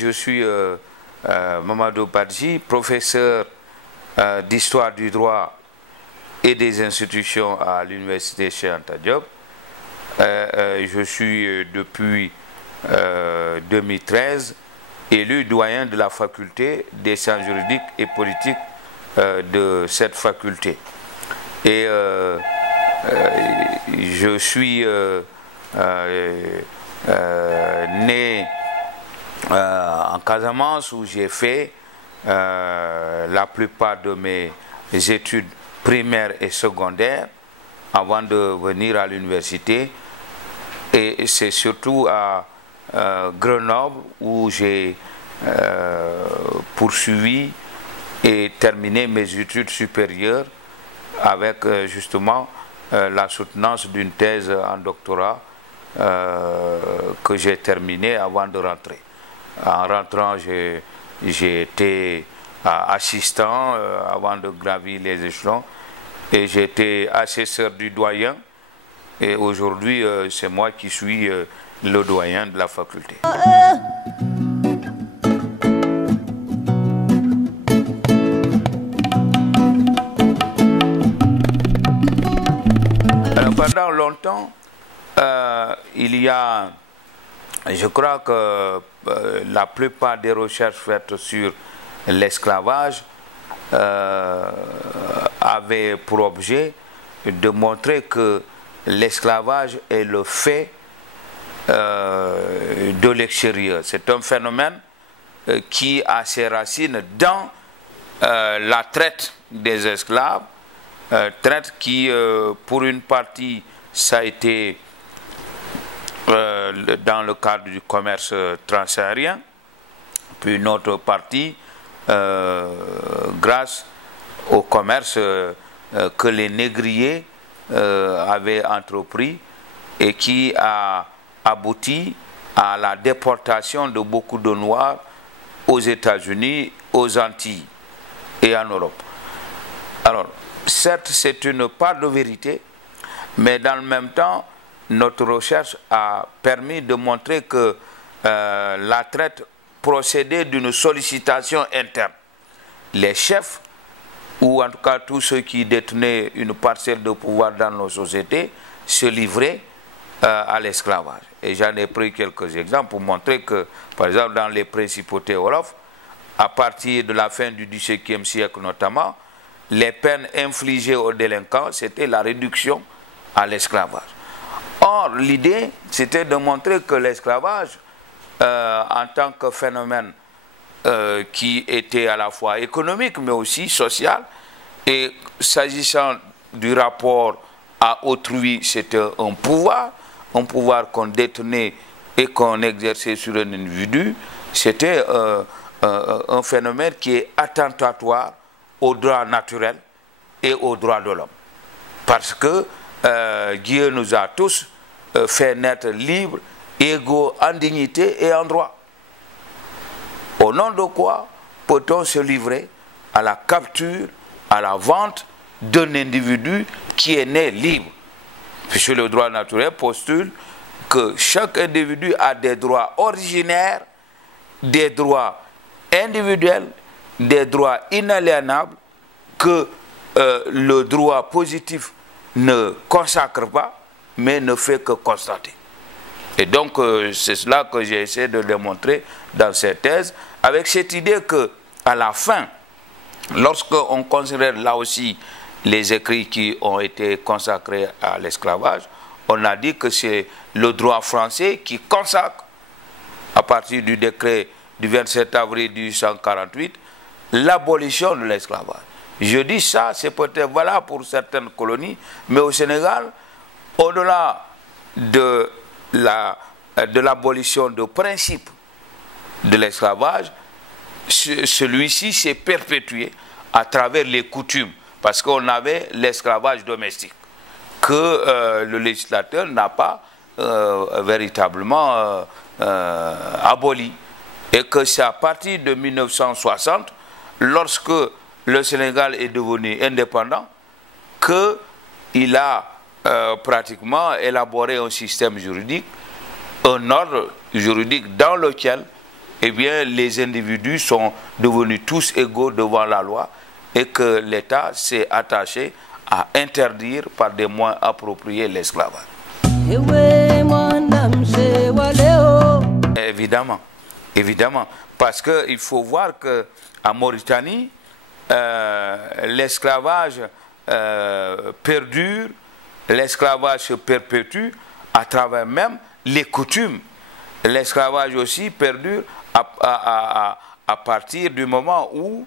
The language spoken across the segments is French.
Je suis Mamadou Badji, professeur d'histoire du droit et des institutions à l'université Cheikh Anta Diop. Je suis depuis 2013 élu doyen de la faculté des sciences juridiques et politiques de cette faculté. Et je suis né en Casamance, où j'ai fait la plupart de mes études primaires et secondaires avant de venir à l'université. Et c'est surtout à Grenoble où j'ai poursuivi et terminé mes études supérieures avec justement la soutenance d'une thèse en doctorat que j'ai terminée avant de rentrer. En rentrant, j'ai été assistant avant de gravir les échelons et j'ai été assesseur du doyen. Et aujourd'hui, c'est moi qui suis le doyen de la faculté. Alors, pendant longtemps, il y a, je crois que la plupart des recherches faites sur l'esclavage avaient pour objet de montrer que l'esclavage est le fait de l'extérieur. C'est un phénomène qui a ses racines dans la traite des esclaves, traite qui, pour une partie, ça a été dans le cadre du commerce transsaharien, puis une autre partie grâce au commerce que les négriers avaient entrepris et qui a abouti à la déportation de beaucoup de Noirs aux États-Unis, aux Antilles et en Europe. Alors, certes, c'est une part de vérité, mais dans le même temps, notre recherche a permis de montrer que la traite procédait d'une sollicitation interne. Les chefs, ou en tout cas tous ceux qui détenaient une parcelle de pouvoir dans nos sociétés, se livraient à l'esclavage. Et j'en ai pris quelques exemples pour montrer que, par exemple, dans les principautés wolof, à partir de la fin du XVIIe siècle notamment, les peines infligées aux délinquants, c'était la réduction à l'esclavage. Or, l'idée, c'était de montrer que l'esclavage, en tant que phénomène qui était à la fois économique, mais aussi social, et s'agissant du rapport à autrui, c'était un pouvoir qu'on détenait et qu'on exerçait sur un individu, c'était un phénomène qui est attentatoire aux droits naturels et aux droits de l'homme. Parce que Dieu nous a tous fait naître libres, égaux en dignité et en droit. Au nom de quoi peut-on se livrer à la capture, à la vente d'un individu qui est né libre? Puisque le droit naturel postule que chaque individu a des droits originaires, des droits individuels, des droits inaliénables que le droit positif ne consacre pas, mais ne fait que constater. Et donc, c'est cela que j'ai essayé de démontrer dans cette thèse, avec cette idée que, à la fin, lorsqu'on considère là aussi les écrits qui ont été consacrés à l'esclavage, on a dit que c'est le droit français qui consacre, à partir du décret du 27 avril 1848, l'abolition de l'esclavage. Je dis ça, c'est peut-être valable pour certaines colonies, mais au Sénégal, au-delà de la de l'abolition de principe de l'esclavage, celui-ci s'est perpétué à travers les coutumes, parce qu'on avait l'esclavage domestique, que le législateur n'a pas véritablement aboli. Et que c'est à partir de 1960, lorsque le Sénégal est devenu indépendant, qu'il a pratiquement élaboré un système juridique, un ordre juridique dans lequel eh bien, les individus sont devenus tous égaux devant la loi et que l'État s'est attaché à interdire par des moyens appropriés l'esclavage. Évidemment, évidemment, parce qu'il faut voir qu'en Mauritanie, l'esclavage perdure, l'esclavage se perpétue à travers même les coutumes. L'esclavage aussi perdure à partir du moment où,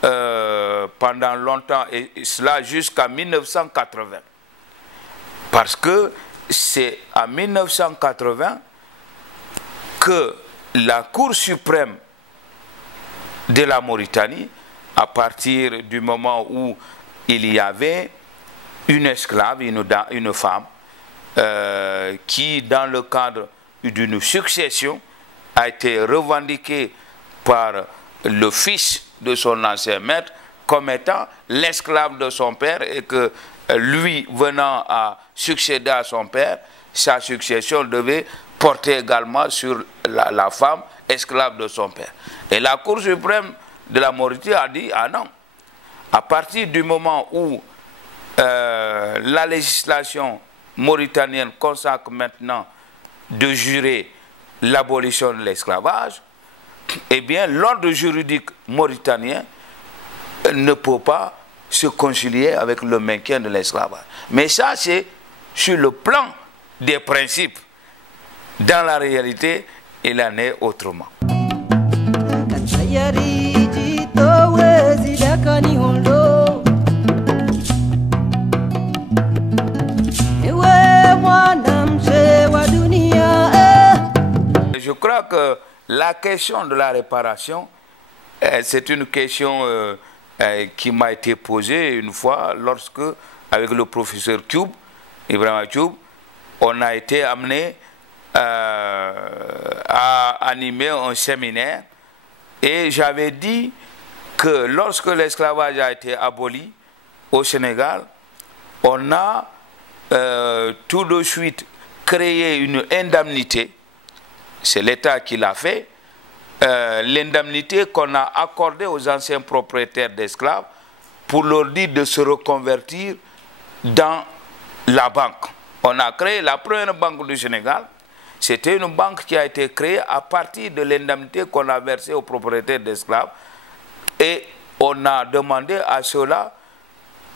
pendant longtemps, et cela jusqu'à 1980, parce que c'est en 1980 que la Cour suprême de la Mauritanie, à partir du moment où il y avait une esclave, une femme, qui, dans le cadre d'une succession, a été revendiquée par le fils de son ancien maître comme étant l'esclave de son père, et que lui, venant à succéder à son père, sa succession devait porter également sur la femme esclave de son père. Et la Cour suprême de la Mauritanie a dit, ah non, à partir du moment où la législation mauritanienne consacre maintenant de jurer l'abolition de l'esclavage, eh bien l'ordre juridique mauritanien ne peut pas se concilier avec le maintien de l'esclavage. Mais ça, c'est sur le plan des principes. Dans la réalité, il en est autrement. Je crois que la question de la réparation, c'est une question qui m'a été posée une fois lorsque, avec le professeur Thioub, Ibrahima Thioub, on a été amené à animer un séminaire, et j'avais dit que lorsque l'esclavage a été aboli au Sénégal, on a tout de suite créé une indemnité. C'est l'État qui l'a fait, l'indemnité qu'on a accordée aux anciens propriétaires d'esclaves pour leur dire de se reconvertir dans la banque. On a créé la première banque du Sénégal. C'était une banque qui a été créée à partir de l'indemnité qu'on a versée aux propriétaires d'esclaves. Et on a demandé à ceux-là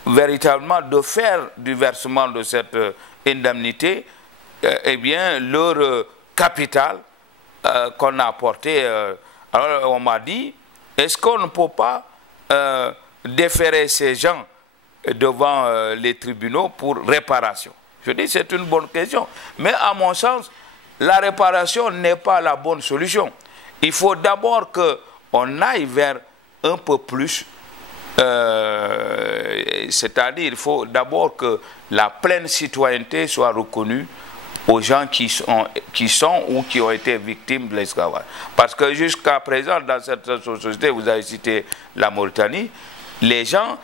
véritablement de faire du versement de cette indemnité eh bien, leur capital qu'on a apporté. Alors on m'a dit, est-ce qu'on ne peut pas déférer ces gens devant les tribunaux pour réparation? Je dis, c'est une bonne question. Mais à mon sens, la réparation n'est pas la bonne solution. Il faut d'abord qu'on aille vers un peu plus, c'est-à-dire il faut d'abord que la pleine citoyenneté soit reconnue aux gens qui sont ou qui ont été victimes de l'esclavage. Parce que jusqu'à présent, dans cette société, vous avez cité la Mauritanie, les gens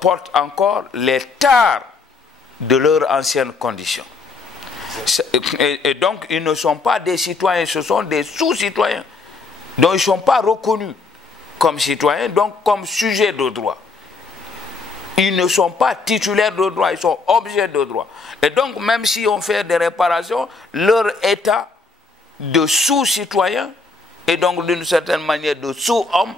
portent encore les tares de leur ancienne condition. Et donc, ils ne sont pas des citoyens, ce sont des sous-citoyens. Donc, ils ne sont pas reconnus comme citoyens, donc comme sujets de droit. Ils ne sont pas titulaires de droit, ils sont objets de droit. Et donc, même si on fait des réparations, leur état de sous-citoyen, et donc d'une certaine manière de sous-homme,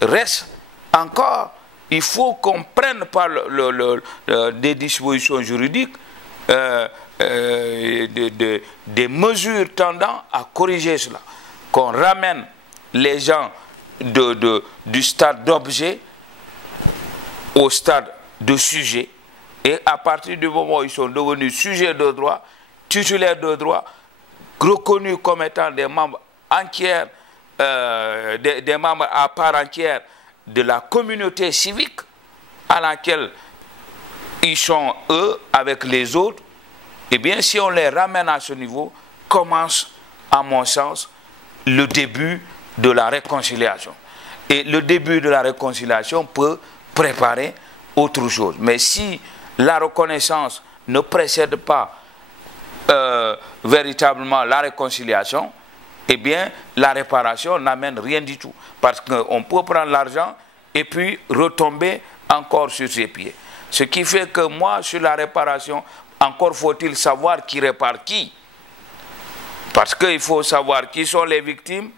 reste encore. Il faut qu'on prenne par des dispositions juridiques des mesures tendant à corriger cela. Qu'on ramène les gens du stade d'objet au stade de sujet, et à partir du moment où ils sont devenus sujets de droit, titulaires de droit, reconnus comme étant des membres entiers, des membres à part entière de la communauté civique à laquelle ils sont, eux, avec les autres, eh bien, si on les ramène à ce niveau, commence, à mon sens, le début de la réconciliation. Et le début de la réconciliation peut préparer autre chose. Mais si la reconnaissance ne précède pas véritablement la réconciliation, eh bien, la réparation n'amène rien du tout. Parce qu'on peut prendre l'argent et puis retomber encore sur ses pieds. Ce qui fait que moi, sur la réparation, encore faut-il savoir qui répare qui. Parce qu'il faut savoir qui sont les victimes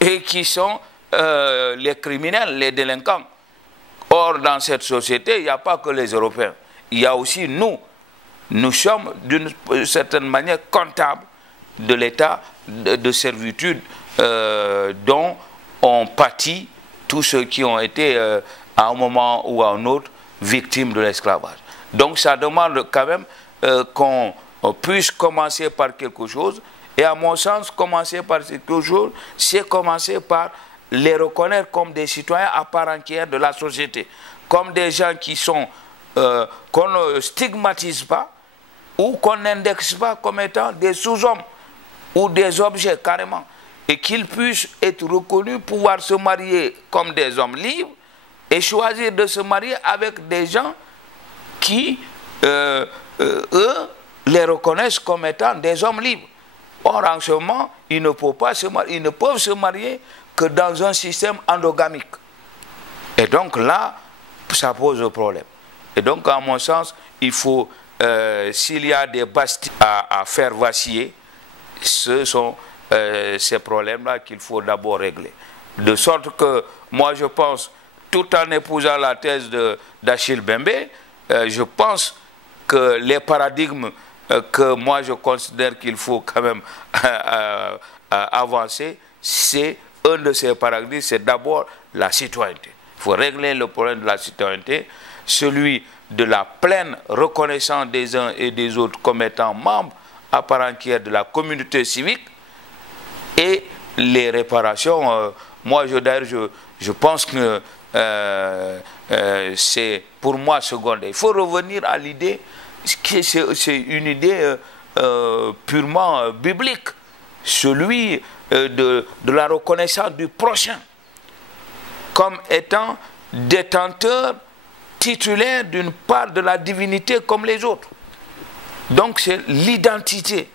et qui sont les criminels, les délinquants. Or, dans cette société, il n'y a pas que les Européens. Il y a aussi nous. Nous sommes d'une certaine manière comptables de l'état de servitude dont ont pâti tous ceux qui ont été à un moment ou à un autre victimes de l'esclavage. Donc ça demande quand même qu'on puisse commencer par quelque chose. Et à mon sens, commencer par quelque chose, c'est commencer par les reconnaître comme des citoyens à part entière de la société. Comme des gens qui sont, qu'on ne stigmatise pas ou qu'on n'indexe pas comme étant des sous-hommes ou des objets carrément. Et qu'ils puissent être reconnus, pouvoir se marier comme des hommes libres et choisir de se marier avec des gens qui, eux, les reconnaissent comme étant des hommes libres. Or, en ce moment, ils ne peuvent se marier que dans un système endogamique. Et donc là, ça pose un problème. Et donc, à mon sens, il faut, s'il y a des bastions à faire vaciller, ce sont ces problèmes-là qu'il faut d'abord régler. De sorte que, moi je pense, tout en épousant la thèse d'Achille Mbembe, je pense que les paradigmes que moi je considère qu'il faut quand même avancer, c'est un de ces paradigmes, c'est d'abord la citoyenneté. Il faut régler le problème de la citoyenneté, celui de la pleine reconnaissance des uns et des autres comme étant membres à part entière de la communauté civique et les réparations. Moi, d'ailleurs, je pense que c'est pour moi secondaire. Il faut revenir à l'idée, c'est une idée purement biblique, celui de la reconnaissance du prochain comme étant détenteur titulaire d'une part de la divinité comme les autres. Donc c'est l'identité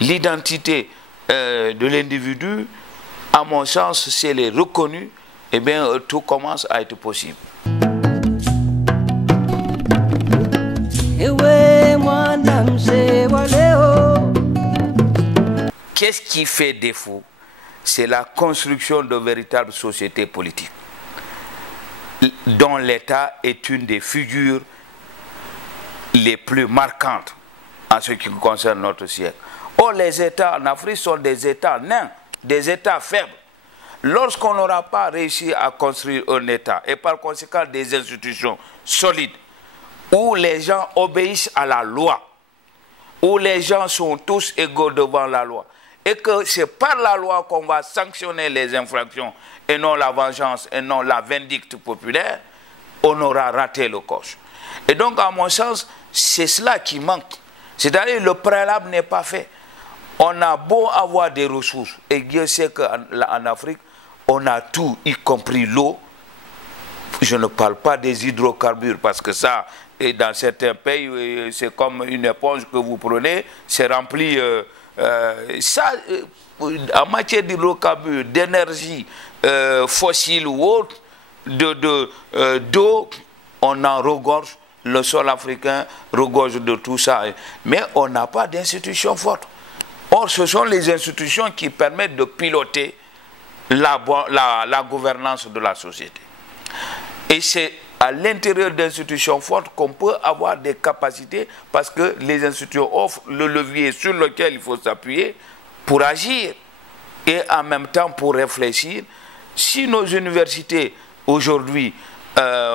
de l'individu, à mon sens, si elle est reconnue, eh bien tout commence à être possible. Qu'est-ce qui fait défaut? C'est la construction de véritables sociétés politiques, dont l'État est une des figures les plus marquantes en ce qui concerne notre siècle. Or, les États en Afrique sont des États nains, des États faibles. Lorsqu'on n'aura pas réussi à construire un État, et par conséquent des institutions solides, où les gens obéissent à la loi, où les gens sont tous égaux devant la loi, et que c'est par la loi qu'on va sanctionner les infractions, et non la vengeance, et non la vindicte populaire, on aura raté le coche. Et donc, à mon sens, c'est cela qui manque. C'est-à-dire que le préalable n'est pas fait. On a beau avoir des ressources, et Dieu sait qu'en Afrique, on a tout, y compris l'eau. Je ne parle pas des hydrocarbures, parce que ça, et dans certains pays, c'est comme une éponge que vous prenez, c'est rempli. En matière d'hydrocarbures, d'énergie fossile ou autre, d'eau, on en regorge. Le sol africain regorge de tout ça. Mais on n'a pas d'institutions fortes. Or, ce sont les institutions qui permettent de piloter la gouvernance de la société. Et c'est à l'intérieur d'institutions fortes qu'on peut avoir des capacités, parce que les institutions offrent le levier sur lequel il faut s'appuyer pour agir et en même temps pour réfléchir. Si nos universités aujourd'hui,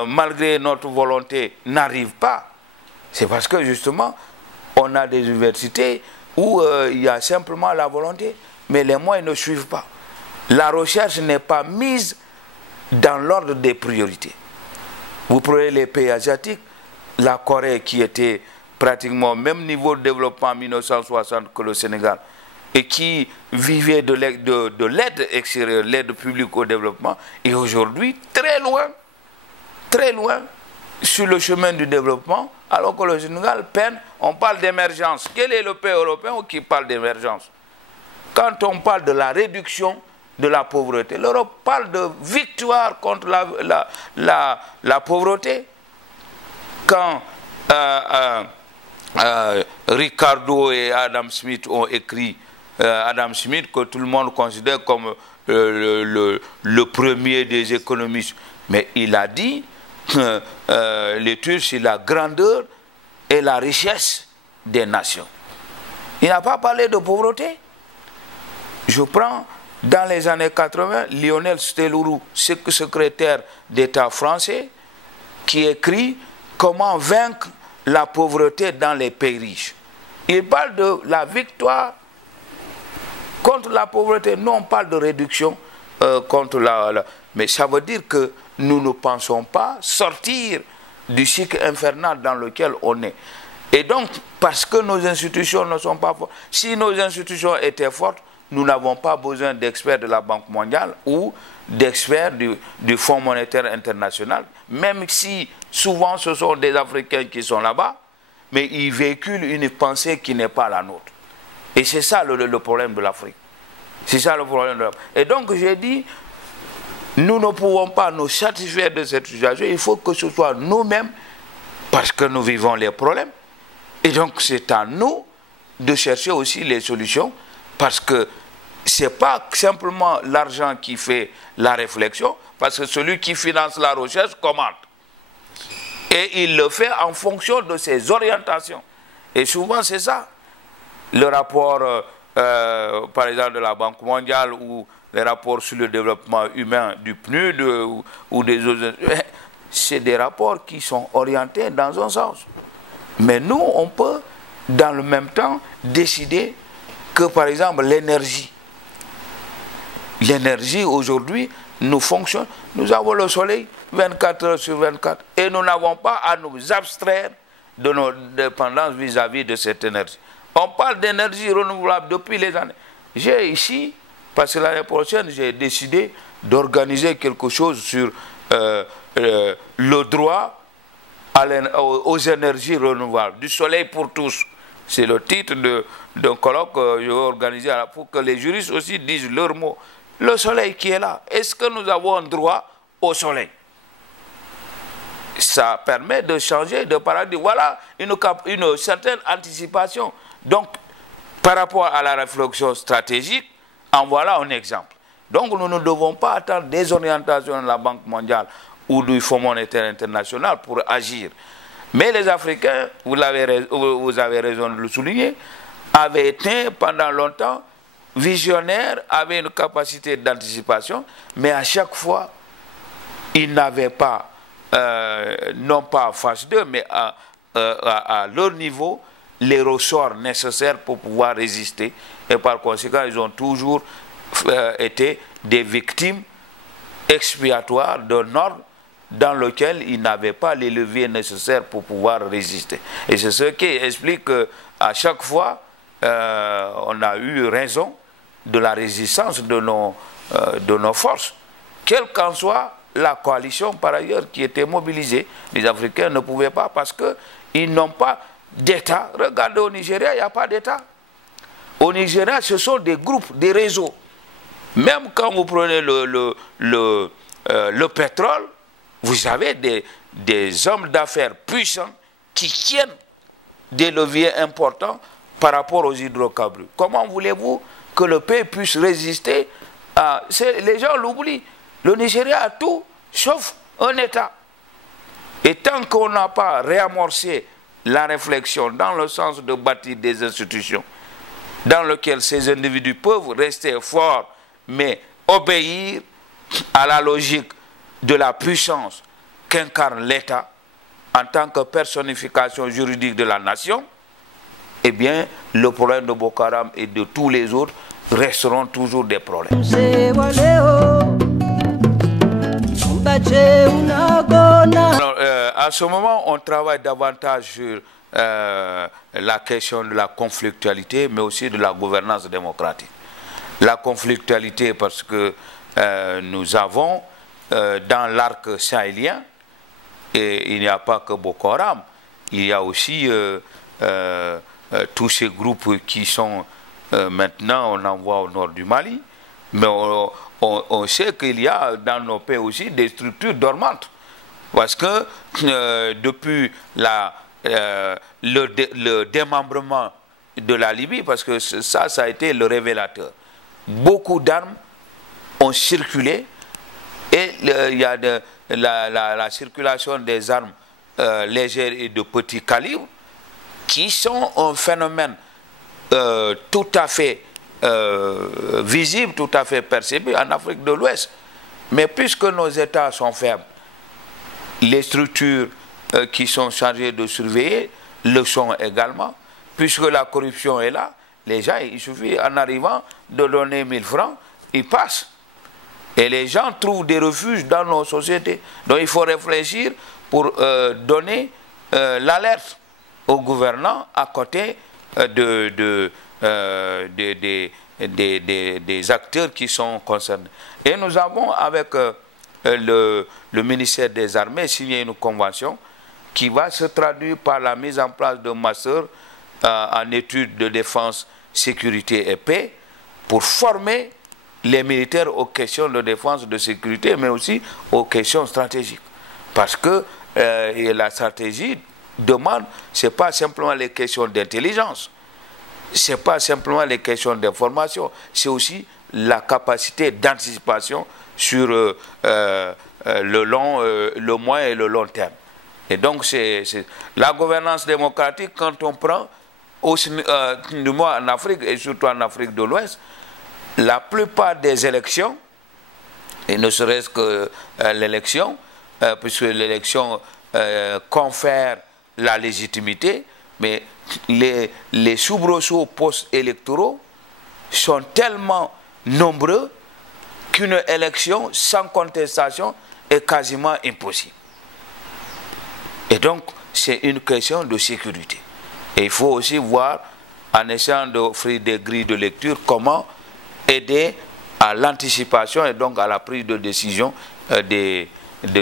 malgré notre volonté, n'arrivent pas, c'est parce que justement on a des universités où il y a simplement la volonté, mais les moyens ne suivent pas. La recherche n'est pas mise dans l'ordre des priorités. Vous prenez les pays asiatiques, la Corée qui était pratiquement au même niveau de développement en 1960 que le Sénégal, et qui vivait de l'aide extérieure, l'aide publique au développement, et aujourd'hui très loin sur le chemin du développement, alors que le Sénégal peine. On parle d'émergence. Quel est le pays européen qui parle d'émergence? Quand on parle de la réduction de la pauvreté, l'Europe parle de victoire contre la pauvreté. Quand Ricardo et Adam Smith ont écrit, Adam Smith que tout le monde considère comme le premier des économistes, mais il a dit l'étude sur la grandeur et la richesse des nations. Il n'a pas parlé de pauvreté. Je prends dans les années 80 Lionel Steluru, secrétaire d'État français, qui écrit comment vaincre la pauvreté dans les pays riches. Il parle de la victoire contre la pauvreté. Nous, on parle de réduction contre mais ça veut dire que nous ne pensons pas sortir du cycle infernal dans lequel on est. Et donc, parce que nos institutions ne sont pas fortes, si nos institutions étaient fortes, nous n'avons pas besoin d'experts de la Banque mondiale ou d'experts du Fonds monétaire international, même si souvent ce sont des Africains qui sont là-bas, mais ils véhiculent une pensée qui n'est pas la nôtre. Et c'est ça le problème de l'Afrique. C'est ça le problème de l'Afrique. Et donc j'ai dit, nous ne pouvons pas nous satisfaire de cette situation, il faut que ce soit nous-mêmes, parce que nous vivons les problèmes. Et donc c'est à nous de chercher aussi les solutions, parce que ce n'est pas simplement l'argent qui fait la réflexion, parce que celui qui finance la recherche commande. Et il le fait en fonction de ses orientations. Et souvent c'est ça. Le rapport, par exemple, de la Banque mondiale ou les rapports sur le développement humain du PNUD ou des autres, c'est des rapports qui sont orientés dans un sens. Mais nous, on peut, dans le même temps, décider que, par exemple, l'énergie aujourd'hui nous fonctionne. Nous avons le soleil 24 heures sur 24 et nous n'avons pas à nous abstraire de nos dépendances vis-à-vis de cette énergie. On parle d'énergie renouvelable depuis les années. J'ai ici, parce que l'année prochaine, j'ai décidé d'organiser quelque chose sur le droit aux énergies renouvelables, du soleil pour tous. C'est le titre d'un colloque que je vais organiser pour que les juristes aussi disent leur mot. Le soleil qui est là, est-ce que nous avons un droit au soleil? Ça permet de changer de paradigme. Voilà une certaine anticipation. Donc, par rapport à la réflexion stratégique, en voilà un exemple. Donc, nous ne devons pas attendre des orientations de la Banque mondiale ou du Fonds monétaire international pour agir. Mais les Africains, vous avez raison de le souligner, avaient été pendant longtemps visionnaires, avaient une capacité d'anticipation, mais à chaque fois, ils n'avaient pas, non pas en face d'eux, mais à leur niveau, les ressorts nécessaires pour pouvoir résister. Et par conséquent, ils ont toujours été des victimes expiatoires d'un ordre dans lequel ils n'avaient pas les leviers nécessaires pour pouvoir résister. Et c'est ce qui explique qu'à chaque fois, on a eu raison de la résistance de nos forces, quelle qu'en soit la coalition par ailleurs qui était mobilisée. Les Africains ne pouvaient pas parce qu'ils n'ont pas d'État. Regardez au Nigeria, il n'y a pas d'État. Au Nigeria, ce sont des groupes, des réseaux. Même quand vous prenez le pétrole, vous avez des hommes d'affaires puissants qui tiennent des leviers importants par rapport aux hydrocarbures. Comment voulez-vous que le pays puisse résister à... Les gens l'oublient. Le Nigeria a tout, sauf un État. Et tant qu'on n'a pas réamorcé la réflexion dans le sens de bâtir des institutions dans lesquelles ces individus peuvent rester forts, mais obéir à la logique de la puissance qu'incarne l'État en tant que personnification juridique de la nation, eh bien, le problème de Boko Haram et de tous les autres resteront toujours des problèmes. Alors, à ce moment, on travaille davantage sur la question de la conflictualité, mais aussi de la gouvernance démocratique. La conflictualité parce que nous avons dans l'arc sahélien, et il n'y a pas que Boko Haram, il y a aussi tous ces groupes qui sont maintenant, on en voit au nord du Mali, mais on sait qu'il y a dans nos pays aussi des structures dormantes. Parce que depuis le démembrement de la Libye, parce que ça a été le révélateur, beaucoup d'armes ont circulé et il y a la circulation des armes légères et de petit calibre qui sont un phénomène tout à fait visible, tout à fait percebu en Afrique de l'Ouest. Mais puisque nos États sont faibles, les structures qui sont chargées de surveiller le sont également. Puisque la corruption est là, les gens, il suffit en arrivant de donner 1000 francs, ils passent. Et les gens trouvent des refuges dans nos sociétés. Donc il faut réfléchir pour donner l'alerte aux gouvernants à côté des acteurs qui sont concernés. Et nous avons avec le ministère des Armées signé une convention qui va se traduire par la mise en place de masters en études de défense, sécurité et paix pour former les militaires aux questions de défense, de sécurité, mais aussi aux questions stratégiques. Parce que la stratégie demande, ce n'est pas simplement les questions d'intelligence, ce n'est pas simplement les questions d'information, c'est aussi la capacité d'anticipation sur le moyen et le long terme. Et donc, c'est la gouvernance démocratique, quand on prend, du moins en Afrique, et surtout en Afrique de l'Ouest, la plupart des élections, et ne serait-ce que l'élection, puisque l'élection confère la légitimité, mais les soubresauts post-électoraux sont tellement nombreux qu'une élection sans contestation est quasiment impossible. Et donc, c'est une question de sécurité. Et il faut aussi voir, en essayant d'offrir des grilles de lecture, comment aider à l'anticipation et donc à la prise de décision de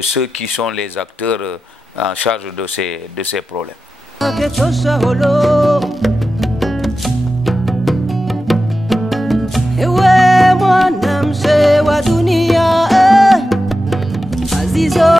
ceux qui sont les acteurs en charge de ces problèmes.